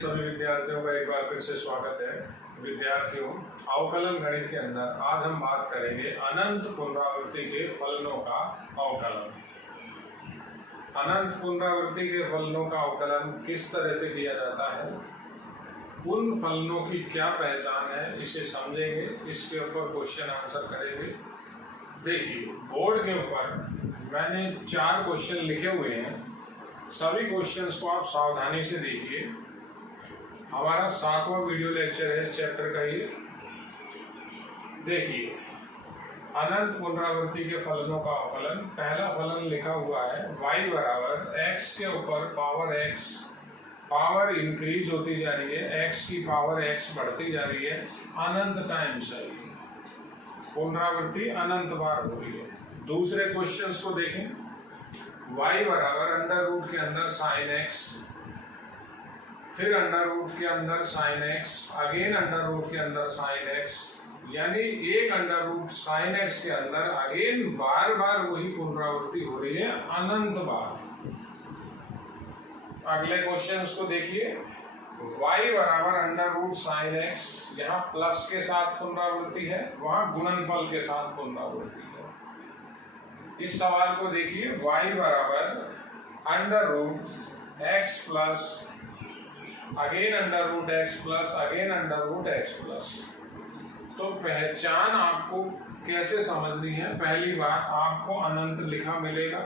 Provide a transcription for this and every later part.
सभी विद्यार्थियों का एक बार फिर से स्वागत है। विद्यार्थियों, अवकलन गणित के अंदर आज हम बात करेंगे अनंत पुनरावृत्ति के फलनों का अवकलन। अनंत पुनरावृत्ति के फलनों का अवकलन किस तरह से किया जाता है, उन फलनों की क्या पहचान है, इसे समझेंगे। इसके ऊपर क्वेश्चन आंसर करेंगे। देखिए, बोर्ड के ऊपर मैंने 4 क्वेश्चन लिखे हुए हैं। सभी क्वेश्चंस को आप सावधानी से देखिए। हमारा 7वां वीडियो लेक्चर है इस चैप्टर का। ये देखिए, अनंत पुनरावृत्ति के फलनों का अवकलन। पहला फलन लिखा हुआ है y बराबर x के ऊपर पावर x, पावर इंक्रीज होती जा रही है, x की पावर x बढ़ती जा रही है, अनंत टाइम्स है। पुनरावृत्ति अनंत बार हो रही है। दूसरे क्वेश्चंस को देखें। y बराबर अंडर रूट के अंदर साइन x, फिर अंडर रूट के अंदर sine x, again under root के अंदर साइन x, यानी एक अंडर रूट साइन x के अंदर अगेन बार बार वही पुनरावृत्ति हो रही है, अनंत बार। अगले क्वेश्चंस को देखिए। y बराबर अंडर रूट साइन x, यहाँ प्लस के साथ पुनरावृत्ति है, वहां गुणनफल के साथ पुनरावृत्ति है। इस सवाल को देखिए। y बराबर under root x plus again under root x plus again under root x plus. तो पहचान आपको कैसे समझनी है। पहली बात, आपको अनंत लिखा मिलेगा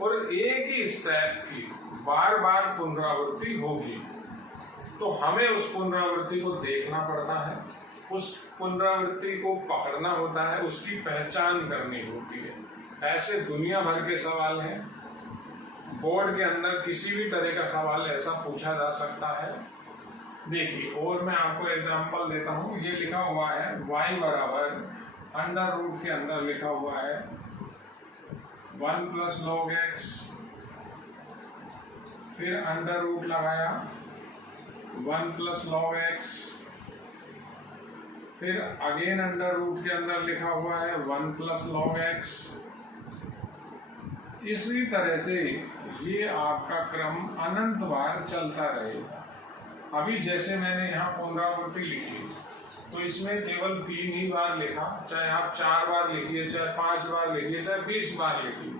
और एक ही स्टेप की बार बार पुनरावृत्ति होगी, तो हमें उस पुनरावृत्ति को देखना पड़ता है, उस पुनरावृत्ति को पकड़ना होता है, उसकी पहचान करनी होती है। ऐसे दुनिया भर के सवाल हैं। बोर्ड के अंदर किसी भी तरह का सवाल ऐसा पूछा जा सकता है। देखिए, और मैं आपको एग्जांपल देता हूँ। ये लिखा हुआ है y बराबर अंडर रूट के अंदर लिखा हुआ है 1 प्लस लॉग x, फिर अंडर रूट लगाया 1 प्लस लॉग x, फिर अगेन अंडर रूट के अंदर लिखा हुआ है 1 प्लस लॉग x। इसी तरह से ये आपका क्रम अनंत बार चलता रहेगा। अभी जैसे मैंने यहाँ पुनरावृत्ति लिखी, तो इसमें केवल 3 ही बार लिखा, चाहे आप 4 बार लिखिए, चाहे 5 बार लिखिए, चाहे 20 बार लिखिए।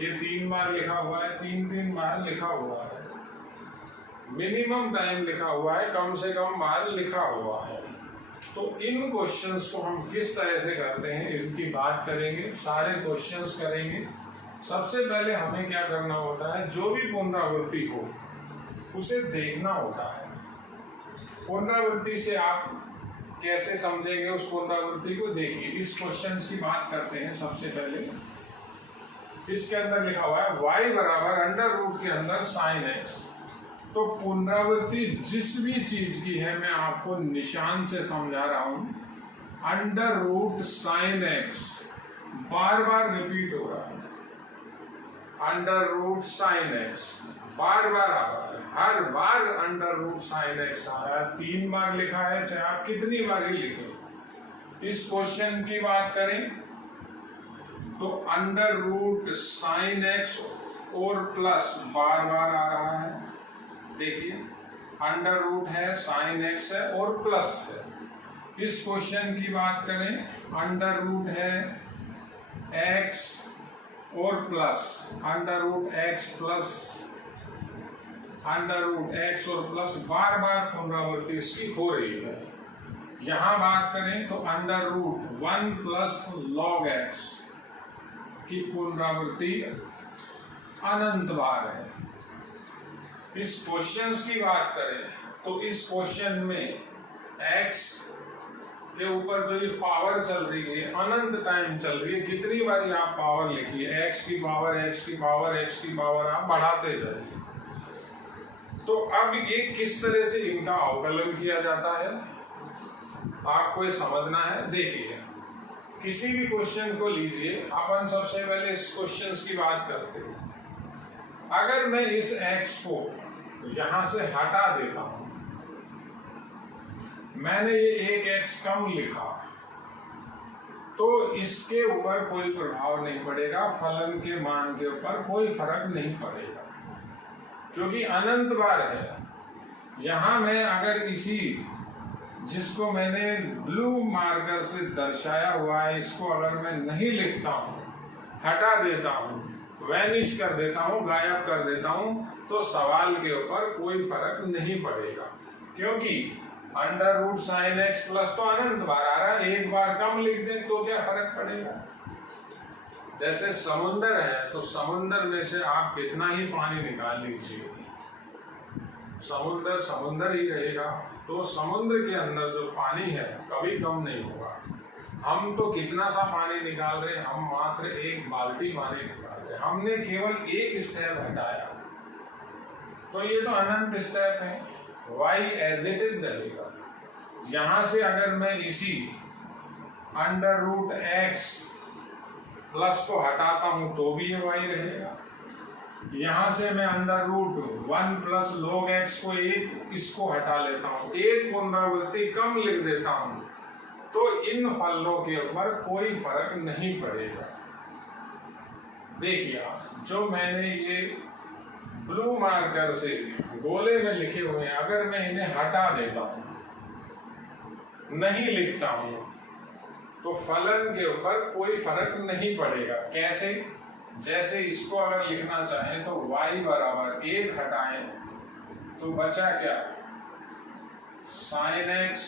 ये 3 बार लिखा हुआ है, 3 बार लिखा हुआ है, मिनिमम टाइम लिखा हुआ है, कम से कम बार लिखा हुआ है। तो इन क्वेश्चंस को हम किस तरह से करते हैं, इसकी बात करेंगे, सारे क्वेश्चंस करेंगे। सबसे पहले हमें क्या करना होता है, जो भी पुनरावृत्ति हो उसे देखना होता है। पुनरावृत्ति से आप कैसे समझेंगे उस पुनरावृत्ति को, देखिए। इस क्वेश्चन की बात करते हैं। सबसे पहले इसके अंदर लिखा हुआ है y बराबर अंडर रूट के अंदर साइन x। तो पुनरावृत्ति जिस भी चीज की है, मैं आपको निशान से समझा रहा हूं। अंडर रूट साइन x बार बार रिपीट हो रहा है, अंडर रूट साइन x बार बार आ रहा है, हर बार अंडर रूट साइन x आया। 3 बार लिखा है, चाहे आप कितनी बार ही लिखें। इस क्वेश्चन की बात करें तो अंडर रूट साइन x और प्लस बार बार आ रहा है। देखिए, अंडर रूट है, साइन x है और प्लस है। इस क्वेश्चन की बात करें, अंडर रूट है x और plus, under root x plus under root x और प्लस, बार बार पुनरावृत्ति इसकी हो रही है। यहां बात करें तो under root 1 plus log x की पुनरावृत्ति अनंत बार है। इस क्वेश्चंस की बात करें तो इस क्वेश्चन में x के ऊपर जो ये पावर चल रही है, अनंत टाइम चल रही है। कितनी बार आप पावर लिखिए, x की पावर x की पावर x की पावर आप बढ़ाते जाइए। तो अब ये किस तरह से इनका अवकलन किया जाता है, आपको ये समझना है। देखिए, किसी भी क्वेश्चन को लीजिए। अपन सबसे पहले इस क्वेश्चन की बात करते हैं। अगर मैं इस x को यहां से हटा देता हूं, मैंने ये एक x कम लिखा, तो इसके ऊपर कोई प्रभाव नहीं पड़ेगा, फलन के मान के ऊपर कोई फर्क नहीं पड़ेगा, क्योंकि अनंत बार है। यहाँ मैं अगर इसी जिसको मैंने ब्लू मार्कर से दर्शाया हुआ है इसको अगर मैं नहीं लिखता हूँ, हटा देता हूँ, वैनिश कर देता हूँ, गायब कर देता हूँ, तो सवाल के ऊपर कोई फर्क नहीं पड़ेगा, क्योंकि under root sine x plus तो अनंत बार आ रहा है, एक बार कम लिख दें तो क्या फर्क पड़ेगा। जैसे समुंदर है तो समुंदर में से आप कितना ही पानी निकाल लीजिए, समुंदर समुंदर ही रहेगा। तो समुद्र के अंदर जो पानी है कभी कम नहीं होगा। हम तो कितना सा पानी निकाल रहे, हम मात्र एक बाल्टी पानी निकाल रहे, हमने केवल एक स्टेप हटाया, तो ये तो अनंत स्टेप है। y एज इट इज रहेगा। यहां से अगर मैं इसी अंडर रूट एक्स प्लस को हटाता हूं तो भी ये y रहेगा। यहां से मैं under root 1 plus log x को एक इसको हटा लेता हूं, एक पुनरावृत्ति कम लिख देता हूं, तो इन फलनों के ऊपर कोई फर्क नहीं पड़ेगा। देखिए जो मैंने ये ब्लू मार्कर से गोले में लिखे हुए हैं, अगर मैं इन्हें हटा देता हूं, नहीं लिखता हूं, तो फलन के ऊपर कोई फर्क नहीं पड़ेगा। कैसे? जैसे इसको अगर लिखना चाहें तो y बराबर 1 हटाएं तो बचा क्या, sine x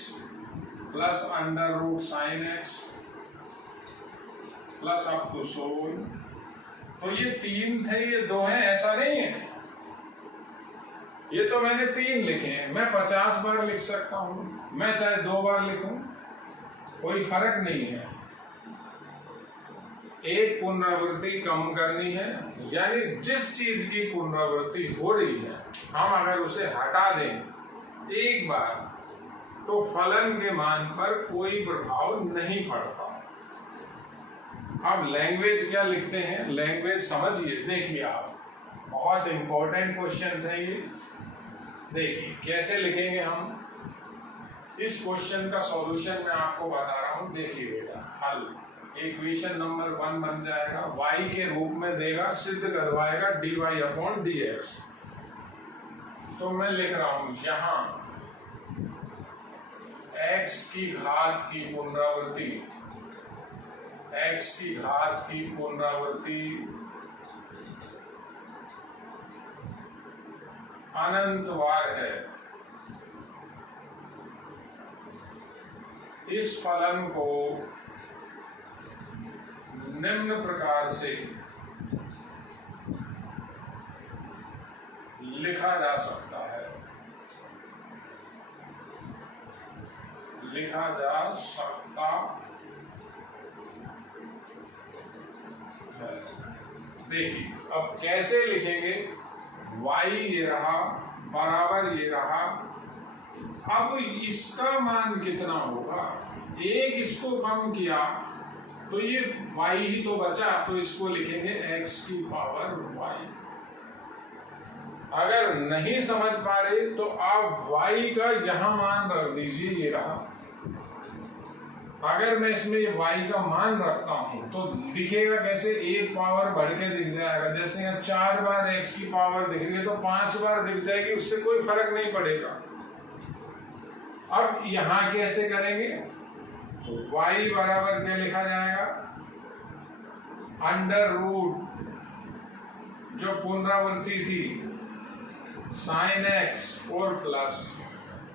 plus under root sine x plus up to so on. तो ये 3 थे, ये 2 हैं, ऐसा नहीं है। ये तो मैंने 3 लिखे हैं, मैं 50 बार लिख सकता हूं, मैं चाहे 2 बार लिखूं, कोई फर्क नहीं है। एक पुनरावृत्ति कम करनी है, यानी जिस चीज की पुनरावृत्ति हो रही है हम अगर उसे हटा दें एक बार, तो फलन के मान पर कोई प्रभाव नहीं पड़ता। अब लैंग्वेज क्या लिखते हैं, लैंग्वेज समझिए। देखिए आप, बहुत इंपॉर्टेंट क्वेश्चन है ये। देखिए कैसे लिखेंगे हम इस क्वेश्चन का सॉल्यूशन मैं आपको बता रहा हूं। देखिए बेटा, हल इक्वेशन नंबर 1 बन जाएगा, y के रूप में देगा, सिद्ध करवाएगा dy अपॉन dx। तो मैं लिख रहा हूं यहां x की घात की पुनरावृत्ति, x की घात की पुनरावृत्ति अनंतवार है। इस फलन को निम्न प्रकार से लिखा जा सकता है, लिखा जा सकता है। देखिए अब कैसे लिखेंगे, y ये रहा बराबर ये रहा, अब इसका मान कितना होगा, एक इसको कम किया तो ये y ही तो बचा, तो इसको लिखेंगे x की पावर y। अगर नहीं समझ पा रहे तो आप y का यहां मान रख दीजिए, ये रहा। अगर मैं इसमें y का मान रखता हूं तो दिखेगा कैसे, एक पावर बढ़ के दिख जाएगा। जैसे यहाँ 4 बार x की पावर दिख रही है तो 5 बार दिख जाएगी, उससे कोई फर्क नहीं पड़ेगा। अब यहां कैसे करेंगे, तो y बराबर क्या लिखा जाएगा, अंडर रूट जो पुनरावृत्ति थी साइन x और प्लस,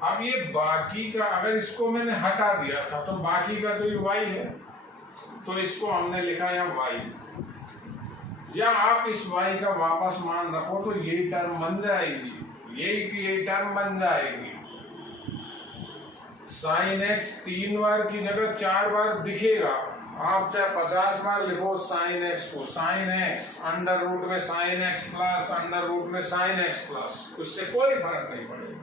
अब ये बाकी का अगर इसको मैंने हटा दिया था तो बाकी का तो ये y है, तो इसको हमने लिखा यहाँ y, या आप इस y का वापस मान रखो तो ये टर्म बन जाएगी, यही की ये टर्म बन जाएगी। साइन x 3 बार की जगह 4 बार दिखेगा, आप चाहे 50 बार लिखो साइन x को, साइन x अंडर रूट में sine x plus under root में साइन x प्लस, उससे कोई फर्क नहीं पड़ेगा।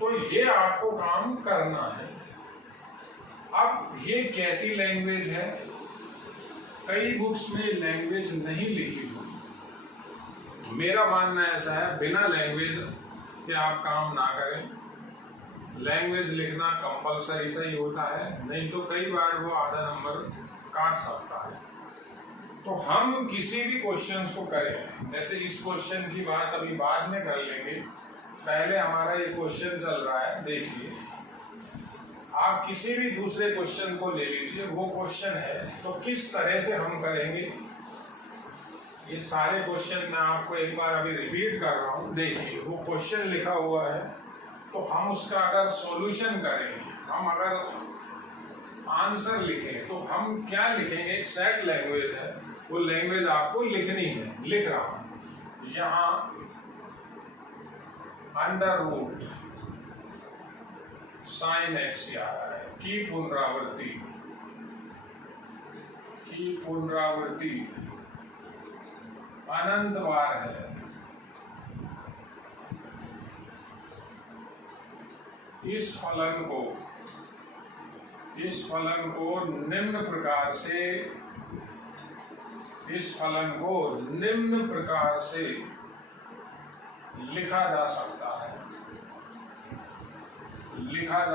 तो ये आपको काम करना है। अब ये कैसी लैंग्वेज है, कई बुक्स में लैंग्वेज नहीं लिखी हुई। मेरा मानना ऐसा है बिना लैंग्वेज के आप काम ना करें। लैंग्वेज लिखना कंपलसरी सही होता है, नहीं तो कई बार वो आधा नंबर काट सकता है। तो हम किसी भी क्वेश्चन को करें, जैसे इस क्वेश्चन की बात अभी बाद में कर लेंगे, पहले हमारा ये क्वेश्चन चल रहा है, देखिए आप किसी भी दूसरे क्वेश्चन को ले लीजिए, वो क्वेश्चन है तो किस तरह से हम करेंगे। ये सारे क्वेश्चन मैं आपको एक बार अभी रिपीट कर रहा हूँ। देखिए वो क्वेश्चन लिखा हुआ है तो हम उसका अगर सॉल्यूशन करेंगे, हम अगर आंसर लिखें तो हम क्या लिखेंगे। एक सेट लैंग्वेज है, वो लैंग्वेज आपको लिखनी है। लिख रहा हूं यहाँ अंडर रूट साइन एक्स आ रहा है की पुनरावृत्ति अनंत बार है। इस फलन को निम्न प्रकार से लिखा जा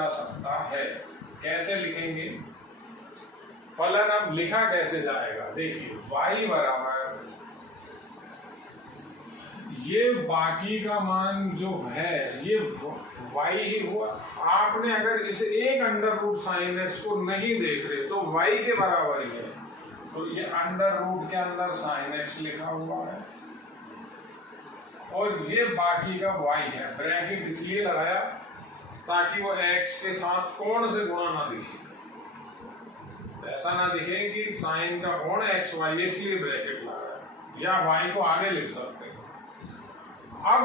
सकता है। कैसे लिखेंगे फलन, अब लिखा कैसे जाएगा। देखिए y बराबर ये बाकी का मान जो है ये y ही हुआ। आपने अगर इसे एक अंडर रूट साइन एक्स को नहीं देख रहे तो y के बराबर ही है, तो ये अंडर रूट के अंदर साइन एक्स लिखा हुआ है और ये बाकी का y है। ब्रैकेट इसलिए लगाया ताकि वो x के साथ कोण से गुणा ना दिखे, ऐसा ना दिखे कि साइन का कोण एक्स वाई, इसलिए ब्रैकेट लगाया। या y को आगे लिख सकते हैं। अब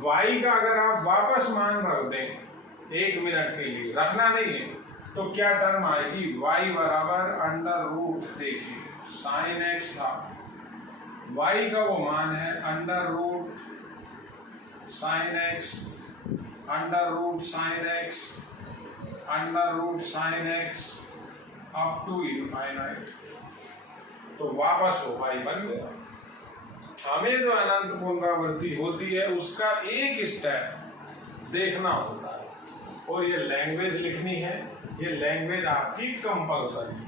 y का अगर आप वापस मान रख दें 1 मिनट के लिए, रखना नहीं है, तो क्या टर्म आएगी y बराबर अंडर रूट, देखिए साइन एक्स था, y का वो मान है under root sine x, under root sine x up to infinite, तो वापस वो y बन गया। हमें जो अनंत पुनरावृत्ति होती है उसका एक स्टेप देखना होता है और ये लैंग्वेज लिखनी है। ये लैंग्वेज आपकी कंपल्सरी है।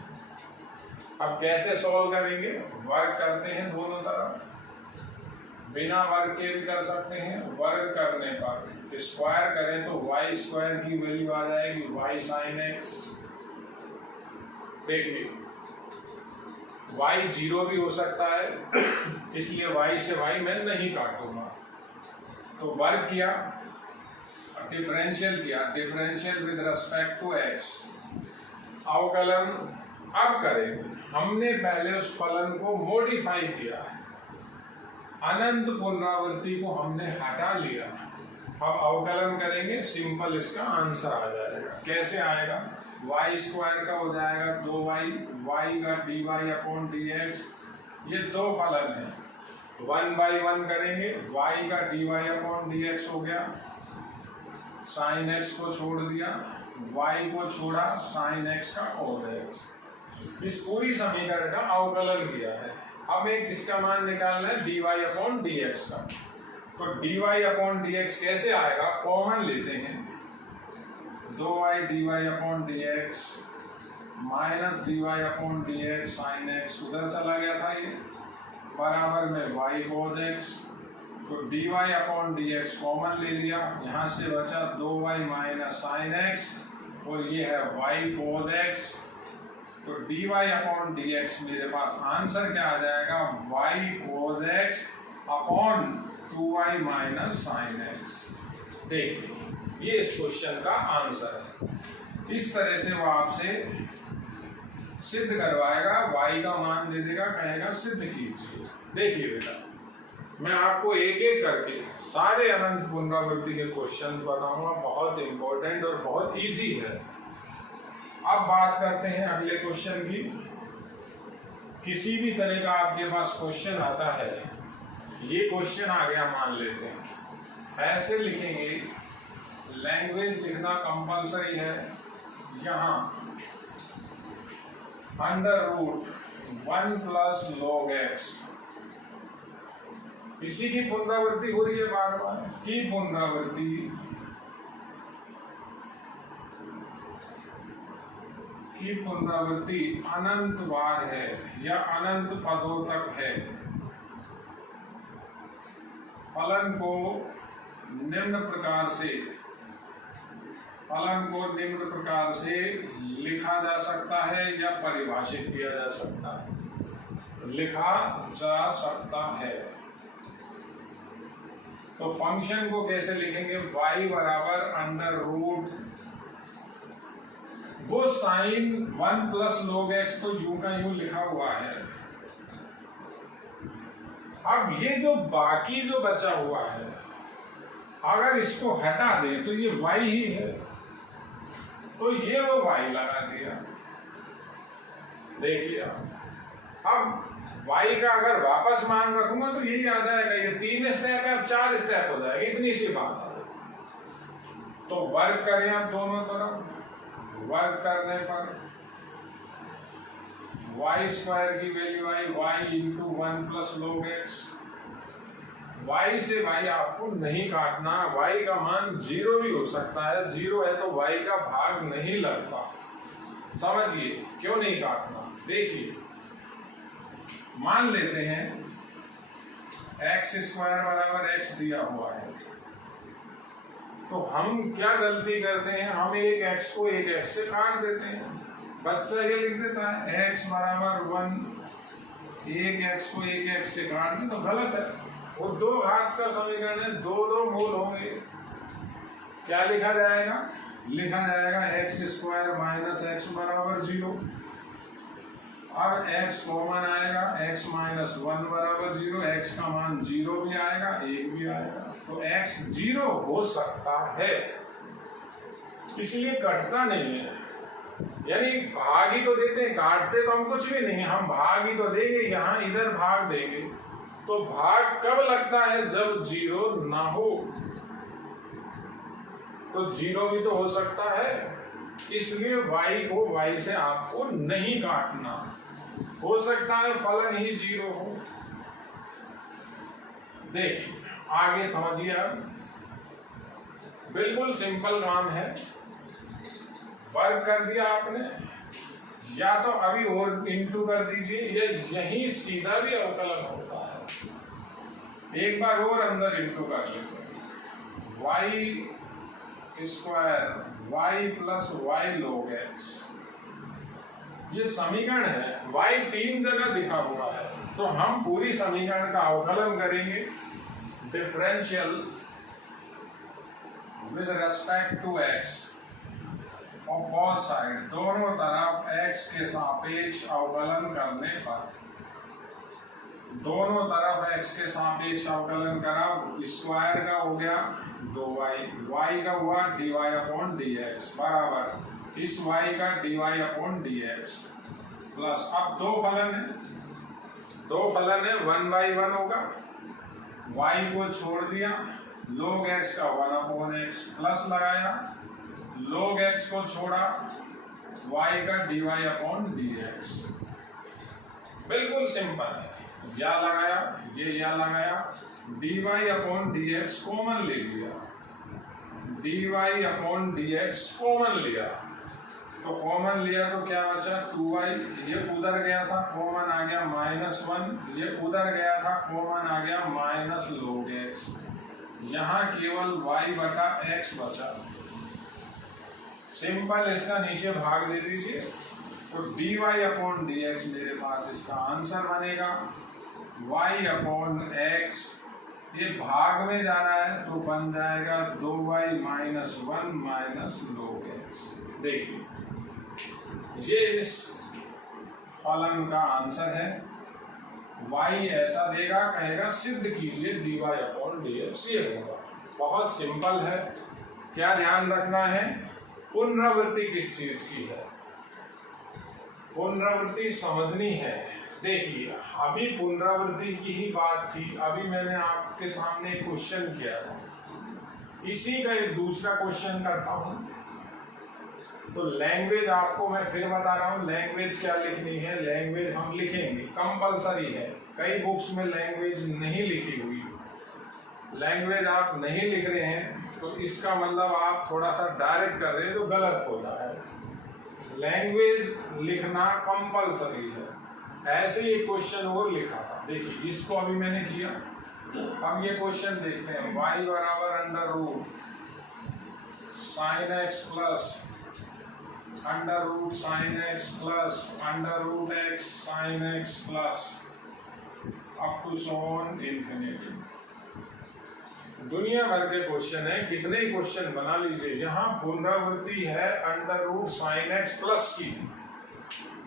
अब कैसे सॉल्व करेंगे, वर्क करते हैं दोनों तरफ, बिना वर्क के भी कर सकते हैं। वर्क करने पर स्क्वायर करें तो y स्क्वायर की वैल्यू आ जाएगी y साइन एक्स। देखिए y 0 भी हो सकता है, इसलिए y से y मैं नहीं काटूंगा। तो वर्क किया, differential with respect to x, अवकलन अब करेंगे। हमने पहले उस फलन को मॉडिफाई किया है, अनंत पुनरावृत्ति को हमने हटा लिया। अब अवकलन करेंगे, सिंपल इसका आंसर आ जाएगा। कैसे आएगा, y स्क्वायर का हो जाएगा 2y, y का dy अपॉन dx, ये दो फलन है, 1/1 करेंगे, y का dy अपॉन dx हो गया, साइन x को छोड़ दिया, y को छोड़ा, साइन x का cos x। इस पूरी समीकरण का अवकलन किया है। अब एक इसका मान निकालना है dy अपॉन dx का, तो dy अपॉन dx कैसे आएगा, कॉमन लेते हैं, 2y dy upon dx minus dy upon dx sine x उधर चला गया था, ये बराबर में y cos x, तो dy अपॉन dx कॉमन ले लिया, यहाँ से बचा 2y माइनस साइन x और ये है y cos x, तो dy अपॉन dx मेरे पास आंसर क्या आ जाएगा, y cos x upon 2y minus sine x। देखिए ये इस क्वेश्चन का आंसर है। इस तरह से वो आपसे सिद्ध करवाएगा, y का मान दे देगा, कहेगा सिद्ध कीजिए। देखिए बेटा, मैं आपको एक एक करके सारे अनंत पुनरावृत्ति के क्वेश्चन बताऊंगा, बहुत इंपॉर्टेंट और बहुत इजी है। अब बात करते हैं अगले क्वेश्चन की। किसी भी तरह का आपके पास क्वेश्चन आता है, ये क्वेश्चन आ गया मान लेते हैं, ऐसे लिखेंगे, लैंग्वेज लिखना कंपलसरी है। यहाँ under root 1 plus log x, इसी की पुनरावृत्ति हो रही है बार बार, की पुनरावृत्ति अनंत बार है या अनंत पदों तक है। फलन को निम्न प्रकार से फलन को निम्न प्रकार से लिखा जा सकता है या परिभाषित किया जा सकता है, लिखा जा सकता है। तो फंक्शन को कैसे लिखेंगे, y बराबर अंडर रूट, वो साइन 1 प्लस log x तो यूं का यूं लिखा हुआ है। अब ये जो बाकी जो बचा हुआ है, अगर इसको हटा दें तो ये y ही है, तो ये वो y लगा दिया। देखिए अब y का अगर वापस मान रखूंगा तो यही आ जाएगा, ये 3 स्टेप है, अब 4 स्टेप हो जाएगा, इतनी सी बात है। तो वर्क करें आप दोनों तरफ, वर्क करने पर y स्क्वायर की वैल्यू आई y into 1 plus log x। y से y आपको नहीं काटना, y का मान 0 भी हो सकता है, 0 है तो y का भाग नहीं लगता। समझिए क्यों नहीं काटना। देखिए मान लेते हैं x स्क्वायर बराबर x दिया हुआ है, तो हम क्या गलती करते हैं, हम एक x को एक x से काट देते हैं। बच्चा ये लिख देता है x बराबर 1, एक x को एक x से काट दें तो गलत है। वो दो घात का समीकरण है, दो मूल होंगे। क्या लिखा जाएगा, लिखा जाएगा x स्क्वायर माइनस x बराबर 0। अब x कॉमन आएगा, x माइनस 1 बराबर 0, x का मान 0 भी आएगा, 1 भी आएगा, तो x 0 हो सकता है, इसलिए कटता नहीं है। यानी भाग ही तो देते हैं, काटते तो हम कुछ भी नहीं, हम भाग ही तो देंगे, यहाँ इधर भाग देंगे। तो भाग कब लगता है, जब 0 ना हो। तो 0 भी तो हो सकता है, इसलिए y को y से आपको नहीं काटना। हो सकता है फलन ही 0 हो। देखिए आगे समझिए, अब बिल्कुल सिंपल काम है। वर्क कर दिया आपने, या तो अभी और इंटू कर दीजिए, या यही सीधा भी अवकलन होता है। एक बार और अंदर इंटू कर लेते हैं, y square y plus y log x, ये समीकरण है। y 3 जगह दिखा हुआ है, तो हम पूरी समीकरण का अवकलन करेंगे, differential with respect to x, और बोथ साइड दोनों तरफ x के सापेक्ष अवकलन करने पर, दोनों तरफ x के सापेक्ष अवकलन करा, स्क्वायर का हो गया 2y, y का हुआ dy अपॉन dx बराबर इस y का dy अपॉन dx प्लस, अब दो फलन है 1/1 होगा, y को छोड़ दिया, log x का 1 अपॉन x प्लस लगाया, log x को छोड़ा, y का dy अपॉन dx। बिल्कुल सिंपल है, या लगाया, ये या लगाया, dy अपॉन dx कॉमन ले लिया, dy अपॉन dx कॉमन लिया, तो कॉमन लिया तो क्या बचा 2y, ये उधर गया था कॉमन आ गया -1, ये उधर गया था कॉमन आ गया माइनस log x, यहाँ केवल y बटा x बचा। सिंपल, इसका नीचे भाग दे दीजिए, तो dy अपॉन dx मेरे पास इसका आंसर बनेगा। y अपॉन x, ये भाग में जाना है तो बन जाएगा 2y minus 1 minus log x। देखिए ये इस फलन का आंसर है। y ऐसा देगा, कहेगा सिद्ध कीजिए dy अपॉन dx, ये होगा। बहुत सिंपल है। क्या ध्यान रखना है, पुनरावृत्ति किस चीज की है, पुनरावृत्ति समझनी है। देखिए अभी पुनरावृत्ति की ही बात थी, अभी मैंने आपके सामने क्वेश्चन किया था, इसी का एक दूसरा क्वेश्चन करता हूं। तो लैंग्वेज आपको मैं फिर बता रहा हूँ, लैंग्वेज क्या लिखनी है, लैंग्वेज हम लिखेंगे, कंपलसरी है। कई बुक्स में लैंग्वेज नहीं लिखी हुई, लैंग्वेज आप नहीं लिख रहे हैं तो इसका मतलब आप थोड़ा सा डायरेक्ट कर रहे हैं, तो गलत होता है। लैंग्वेज लिखना कंपलसरी है। ऐसे ही एक क्वेश्चन और लिखा था, देखिए इसको अभी मैंने किया, हम ये क्वेश्चन देखते हैं, y बराबर under root sine x plus under root sine x plus under root x sine x plus up to so on infinity. दुनिया भर के क्वेश्चन है, कितने ही क्वेश्चन बना लीजिए, यहाँ पुनरावृत्ति है under root sine x plus की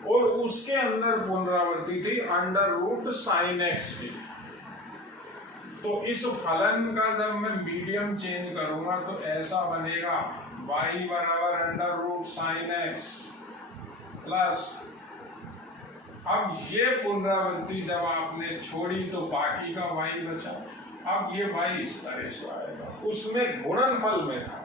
और उसके अंदर पुनरावृत्ति थी अंडर रूट साइन एक्स की। तो इस फलन का जब मैं मीडियम चेंज करूंगा तो ऐसा बनेगा y बराबर under root sine x plus, अब ये पुनरावृत्ति जब आपने छोड़ी तो बाकी का y बचा, अब ये y इस तरह से आएगा, उसमें गुणनफल में था।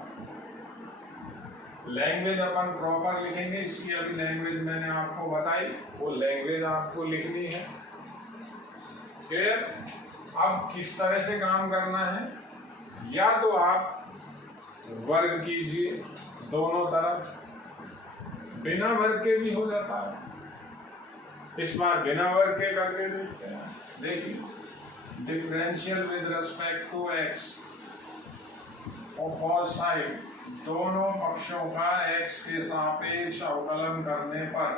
लैंग्वेज अपन प्रॉपर लिखेंगे, इसकी अभी लैंग्वेज मैंने आपको बताई, वो लैंग्वेज आपको लिखनी है। क्लियर? अब किस तरह से काम करना है, या तो आप वर्ग कीजिए दोनों तरफ, बिना वर्ग के भी हो जाता है। इस बार बिना वर्ग के करके देखते हैं। देखिए, differential with respect to x और कॉस साइड दोनों पक्षों का x के सापेक्ष अवकलन करने पर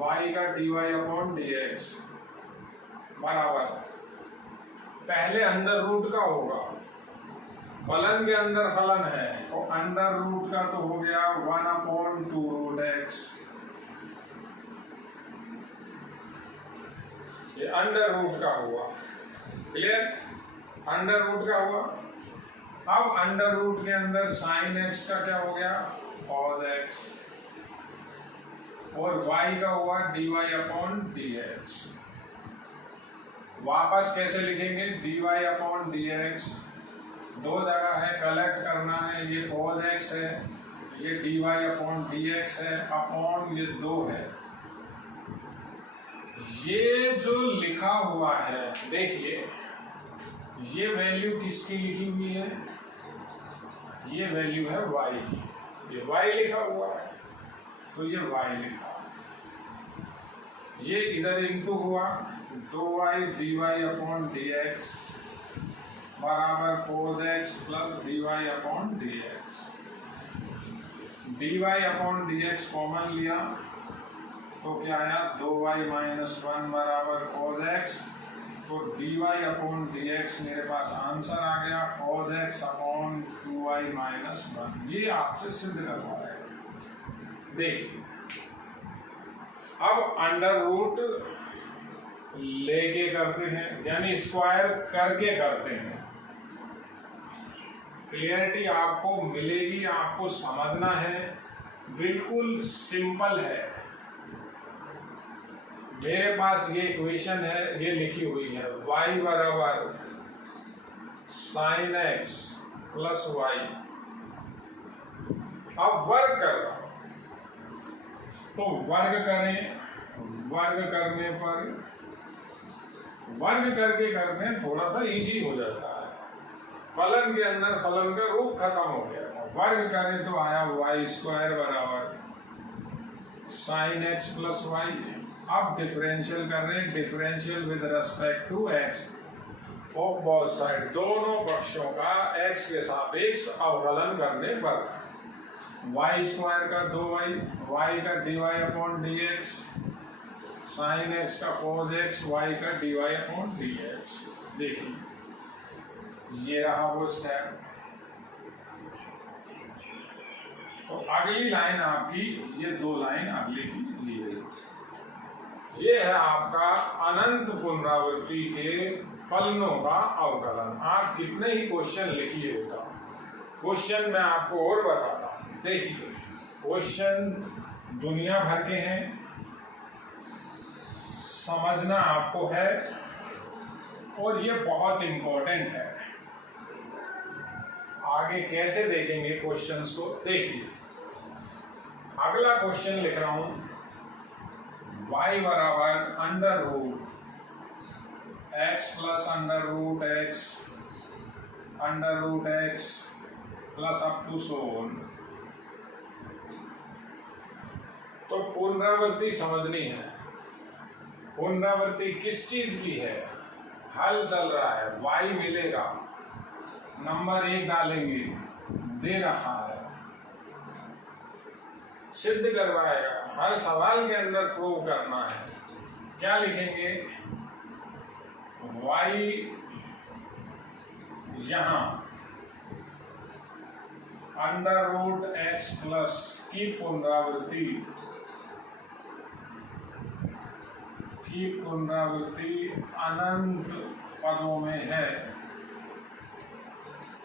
y का dy/dx बराबर, पहले अंडर रूट का होगा, फलन के अंदर फलन है तो अंडर रूट का तो हो गया 1/2√x, ये अंडर रूट का हुआ। क्लियर? अंडर रूट का हुआ। अब अंडर रूट के अंदर साइन एक्स का क्या हो गया, कॉस एक्स, और y का हुआ dy/dx। वापस कैसे लिखेंगे, dy/dx, दो जगह है, कलेक्ट करना है, ये cos x है, ये dy/dx है, अपॉन ये 2 है। ये जो लिखा हुआ है, देखिए ये वैल्यू किसकी लिखी हुई है, ये वैल्यू है y की, ये y लिखा हुआ है तो ये y लिखा, ये इधर इनटू हुआ 2y dy/dx बराबर cos x plus dy/dx। dy/dx common लिया तो क्या आया, 2y - 1 बराबर cos x, तो dy/dx मेरे पास आंसर आ गया cos x अपॉन 2y - 1। ये आपसे सिद्ध करवाएगा। देखिए, अब अंडर रूट लेके करते हैं, यानी स्क्वायर करके करते हैं। क्लियरिटी आपको मिलेगी, आपको समझना है, बिल्कुल सिंपल है। मेरे पास ये इक्वेशन है, ये लिखी हुई है, y बराबर साइन एक्स प्लस वाई। अब वर्ग कर रहा हूं तो वर्ग करें, वर्ग करने पर वर्ग करके करते हैं, थोड़ा सा इजी हो जाता है। फलन के अंदर फलन का रूप खत्म हो गया था, वर्ग करें तो आया y² बराबर साइन एक्स प्लस वाई। अब डिफरेंशियल कर रहे हैं, differential with respect to x of both side, दोनों पक्षों का x के सापेक्ष अवकलन करने पर y² का 2y, y का dy/dx, साइन x का cos x, y का dy/dx। देखिए, ये रहा वो स्टेप। तो अगली लाइन आपकी, ये 2 लाइन अगली की लिए, ये है आपका अनंत पुनरावृत्ति के फलनों का अवकलन। आप कितने ही क्वेश्चन लिखिएगा, क्वेश्चन मैं आपको और बताता हूं। देखिए, क्वेश्चन दुनिया भर के हैं, समझना आपको है, और ये बहुत इंपॉर्टेंट है। आगे कैसे देखेंगे क्वेश्चंस को, देखिए अगला क्वेश्चन लिख रहा हूं, y बराबर under root x plus under root x plus up to so on. तो पुनरावृत्ति समझनी है। पुनरावृत्ति किस चीज की है, हल चल रहा है, y मिलेगा, नंबर 1 डालेंगे, दे रखा है, सिद्ध करवाएगा, हर सवाल के अंदर प्रूव करना है। क्या लिखेंगे? y यहां √x प्लस की पुनरावृत्ति अनंत पदों में है,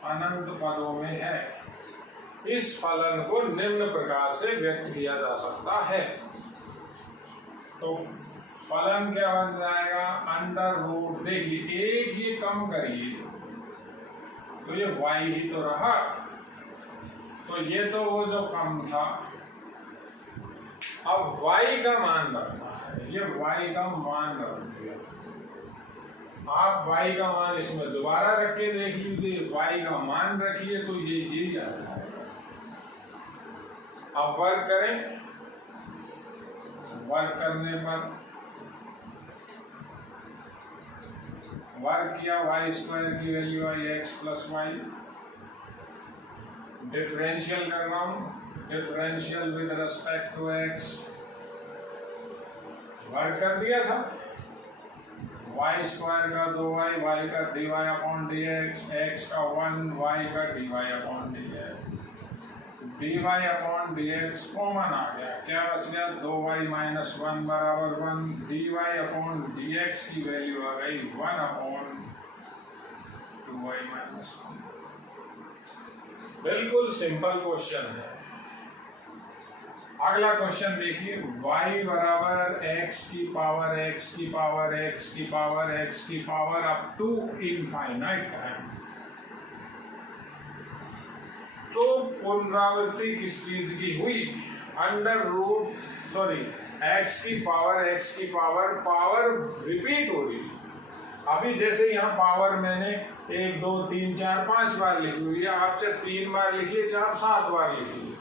अनंत पदों में है। इस फलन को निम्न प्रकार से व्यक्त किया जा सकता है। तो फलन क्या बन जाएगा? देखिए एक ये कम करिए तो ये y ही तो रहा, तो ये तो वो जो कम था, अब y का मान रखना है, ये y का मान रख दिया। आप y का मान इसमें दोबारा रख के देख लीजिए, y का मान रखिए तो ये आ जाएगा। अब वर्क करें, वर्क करने पर वर्क किया, y² की वैल्यू आई x प्लस वाई, डिफरेंशियल कर रहा हूं, differential with respect to x, work कर दिया था, y² का 2y, y का dy/dx, x का 1, y का dy/dx, dy/dx कॉमन आ गया, क्या बच गया? 2y - 1 बराबर 1, dy/dx की वैल्यू आ गई 1/2y - 1। बिल्कुल सिंपल क्वेश्चन है। अगला क्वेश्चन देखिए, y बराबर x की पावर x की पावर x की पावर x की power up to infinite time. तो पुनरावृत्ति किस चीज की हुई? x की पावर रिपीट हो रही। अभी जैसे यहाँ पावर मैंने 1 2 3 4 5 बार लिखी हुई है, आप चाहे 3 बार लिखिए, चाहे 7 बार लिखिए,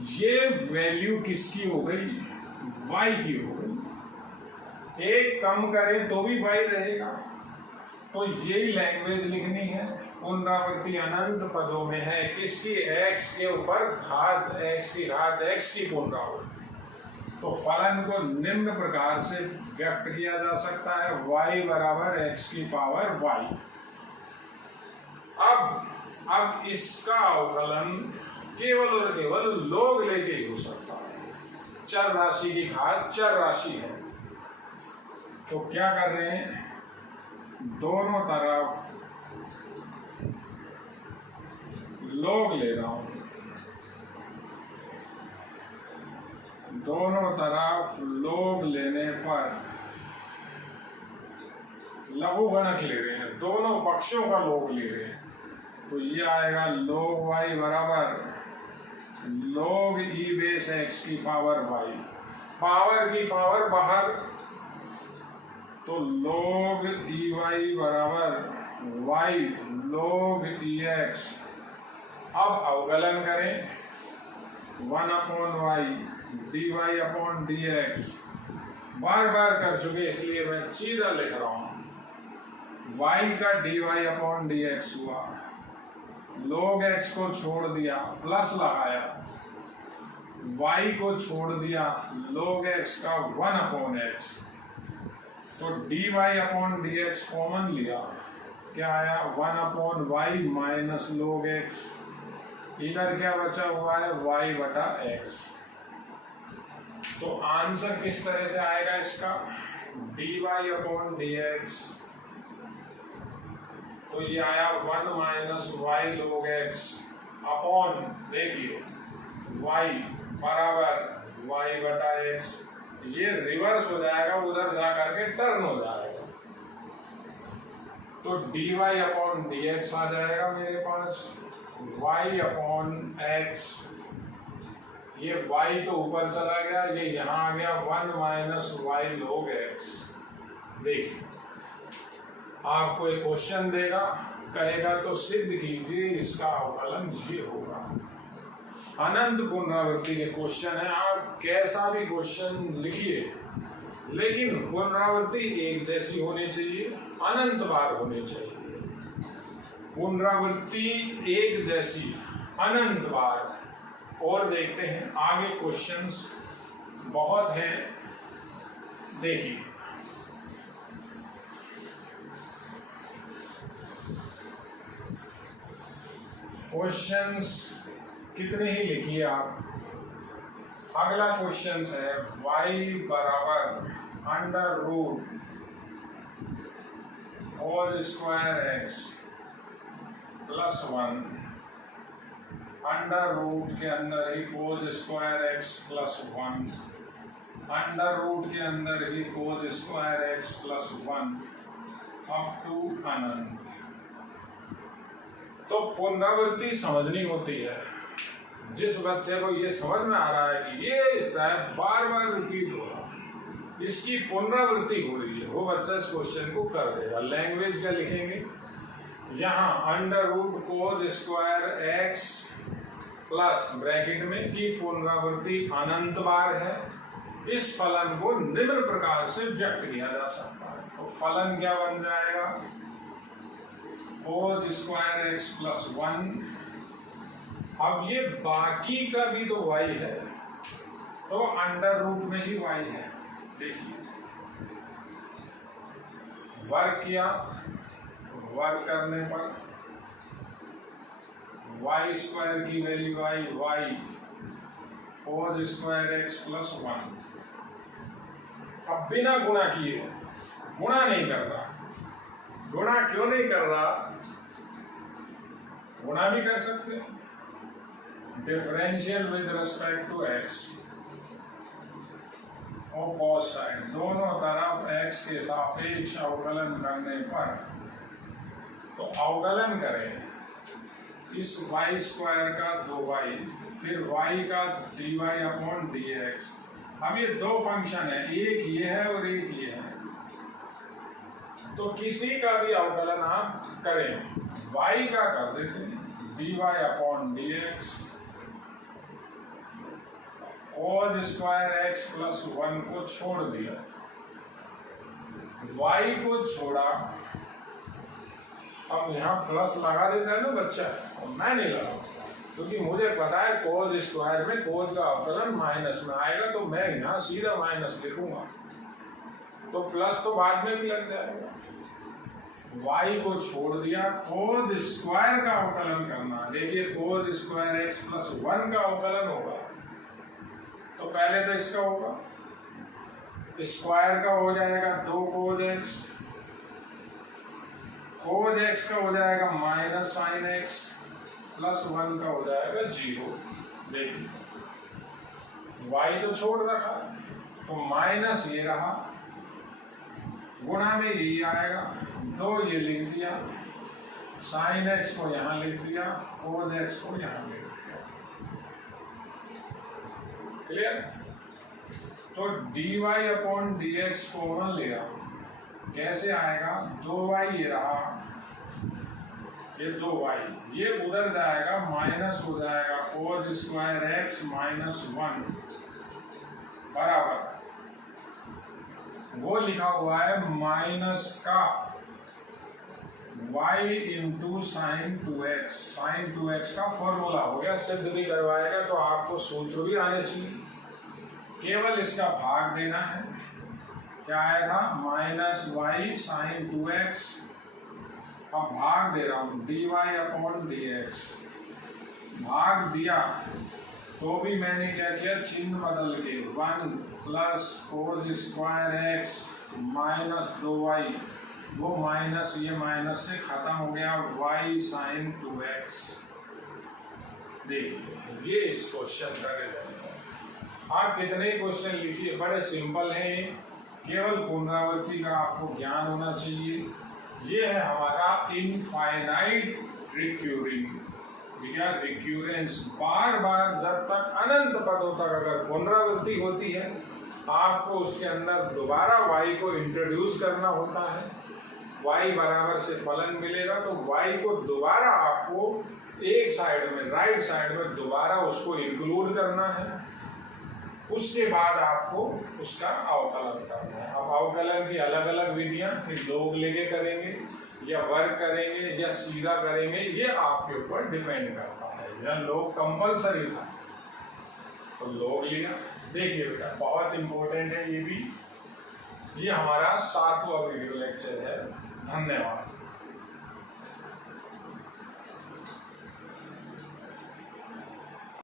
ये वैल्यू किसकी हो गई? y की हो गई। एक कम करें तो भी y रहेगा। तो यही लैंग्वेज लिखनी है। पुनरावृत्ति अनंत पदों में है, किसकी? x के ऊपर घात x की घात x की पुनरावृत्ति। तो फलन को निम्न प्रकार से व्यक्त किया जा सकता है, y बराबर x की पावर y। अब इसका अवकलन केवल और केवल लॉग लेके ही हो सकता है। चर राशि की घात चर राशि है, तो क्या कर रहे हैं? दोनों तरफ लॉग ले रहा हूं, दोनों तरफ लॉग लेने पर लघुगणक ले रहे हैं, दोनों पक्षों का लॉग ले रहे हैं। तो ये आएगा log y बराबर log e बेस x की पावर y, पावर की पावर बाहर, तो log ey बराबर y log ex। अब अवकलन करें, 1/y dy/dx, बार बार कर चुके इसलिए मैं सीधा लिख रहा हूं, y का dy/dx हुआ, log x को छोड़ दिया, प्लस लगाया, y को छोड़ दिया, log x का 1/x, तो dy/dx कॉमन लिया, क्या आया? 1/y माइनस log x, इधर क्या बचा हुआ है? y/x। तो आंसर किस तरह से आएगा इसका? dy/dx, तो ये आया 1 minus y log x upon, देखिए y बराबर y/x, ये रिवर्स हो जाएगा, उधर जा करके टर्न हो जाएगा, तो dy/dx आ जाएगा मेरे पास, y/x, ये y तो ऊपर चला गया, ये यहाँ आ गया 1 माइनस y log x। देखिए आपको एक क्वेश्चन देगा, कहेगा तो सिद्ध कीजिए इसका अवकलन ये होगा। अनंत पुनरावृत्ति के क्वेश्चन है, आप कैसा भी क्वेश्चन लिखिए लेकिन पुनरावृत्ति एक जैसी होनी चाहिए, अनंत बार होनी चाहिए। पुनरावृत्ति एक जैसी अनंत बार। और देखते हैं आगे, क्वेश्चंस बहुत हैं, देखिए। क्वेश्चंस कितने ही लिखिए आप। अगला क्वेश्चन है y बराबर under root cos square x plus 1 under root के अंदर ही cos square x plus 1 under root के अंदर ही cos square x plus 1 up to अनंत। तो पुनरावृत्ति समझनी होती है। जिस बच्चे को ये समझ में आ रहा है कि ये स्टेप बार बार रिपीट हो रहा है, इसकी पुनरावृत्ति हो रही है, वो बच्चा इस क्वेश्चन को कर देगा। लैंग्वेज क्या लिखेंगे, यहाँ under root cos square x plus bracket में की पुनरावृत्ति अनंत बार है। इस फलन को निम्न प्रकार से व्यक्त किया जा सकता है। तो फलन क्या बन जाएगा, कोस स्क्वायर x प्लस 1। अब ये बाकी का भी तो y है, तो अंडर रूट में ही y है। देखिए वर्क किया, वर्क करने पर y स्क्वायर की वैल्यू आई y कोस स्क्वायर x प्लस 1। अब बिना गुणा किए, गुणा नहीं कर रहा। गुणा क्यों नहीं कर रहा, गुणा भी कर सकते हैं। Differential with respect to x और cos साइड, दोनों तरफ x के सापेक्ष अवकलन करने पर, तो अवकलन करें इस y स्क्वायर का 2y, फिर y का dy अपॉन dx। अब ये दो फंक्शन है, एक ये है और एक ये है, तो किसी का भी अवकलन आप करें, y का कर देते हैं dy अपॉन dx, कोस स्क्वायर x प्लस 1 को छोड़ दिया, y को छोड़ा। अब यहाँ प्लस लगा देता है ना बच्चा, और मैं नहीं लगा, क्योंकि मुझे पता है कोस स्क्वायर में कोस का अवकलन माइनस में आएगा, तो मैं यहाँ सीधा माइनस लिखूंगा, तो प्लस तो बाद में भी लग जाएगा। y को छोड़ दिया, कोस स्क्वायर का अवकलन करना। देखिए कोस स्क्वायर x प्लस 1 का अवकलन होगा, तो पहले तो इसका होगा, स्क्वायर का हो जाएगा 2 कोस x, कोस x का हो जाएगा माइनस साइन x, प्लस 1 का हो जाएगा 0। देखिए y तो छोड़ रखा, तो माइनस ये रहा, गुणा में ये आएगा, 2 ये लिख दिया, साइन x को यहाँ लिख दिया, कोस x को यहाँ लिख दिया। क्लियर? तो dy अपॉन dx कॉमन लिया, कैसे आएगा, 2y ये रहा, ये 2y, ये उधर जाएगा, माइनस हो जाएगा कोस स्क्वायर x माइनस 1 बराबर, वो लिखा हुआ है माइनस का y into sine 2x। Sign 2x का फॉर्मूला हो गया, सिद्ध भी करवाएगा तो आपको सूत्र भी आने चाहिए, केवल इसका भाग देना है। क्या आया था, माइनस y साइन 2x, अब भाग दे रहा हूं dy अपॉन dx। भाग दिया तो भी मैंने क्या किया, चिन्ह बदल के 1 plus cos square x minus 2y, वो माइनस ये माइनस से खत्म हो गया, y साइन 2x। देखिए ये इस क्वेश्चन का रिजल्ट है। आप कितने क्वेश्चन लिखिए, बड़े सिंपल हैं, केवल पुनरावृत्ति का आपको ज्ञान होना चाहिए। ये है हमारा इनफाइनाइट रिक्यूरिंग, रिक्यूरेंस, बार बार जब तक अनंत पदों तक अगर पुनरावृत्ति होती है, आपको उसके अंदर दोबारा y को इंट्रोड्यूस करना होता है। y बराबर से फलन मिलेगा, तो y को दोबारा आपको एक साइड में, राइट साइड में दोबारा उसको इंक्लूड करना है। उसके बाद आपको उसका अवकलन करना है। अब अवकलन की अलग अलग विधियां, फिर लोग लेके करेंगे या वर्ग करेंगे या सीधा करेंगे, ये आपके ऊपर डिपेंड करता है। या लोग कंपलसरी था तो लोग लिया। देखिए बेटा बहुत इंपॉर्टेंट है ये भी। ये हमारा 7वां वीडियो लेक्चर है। धन्यवाद।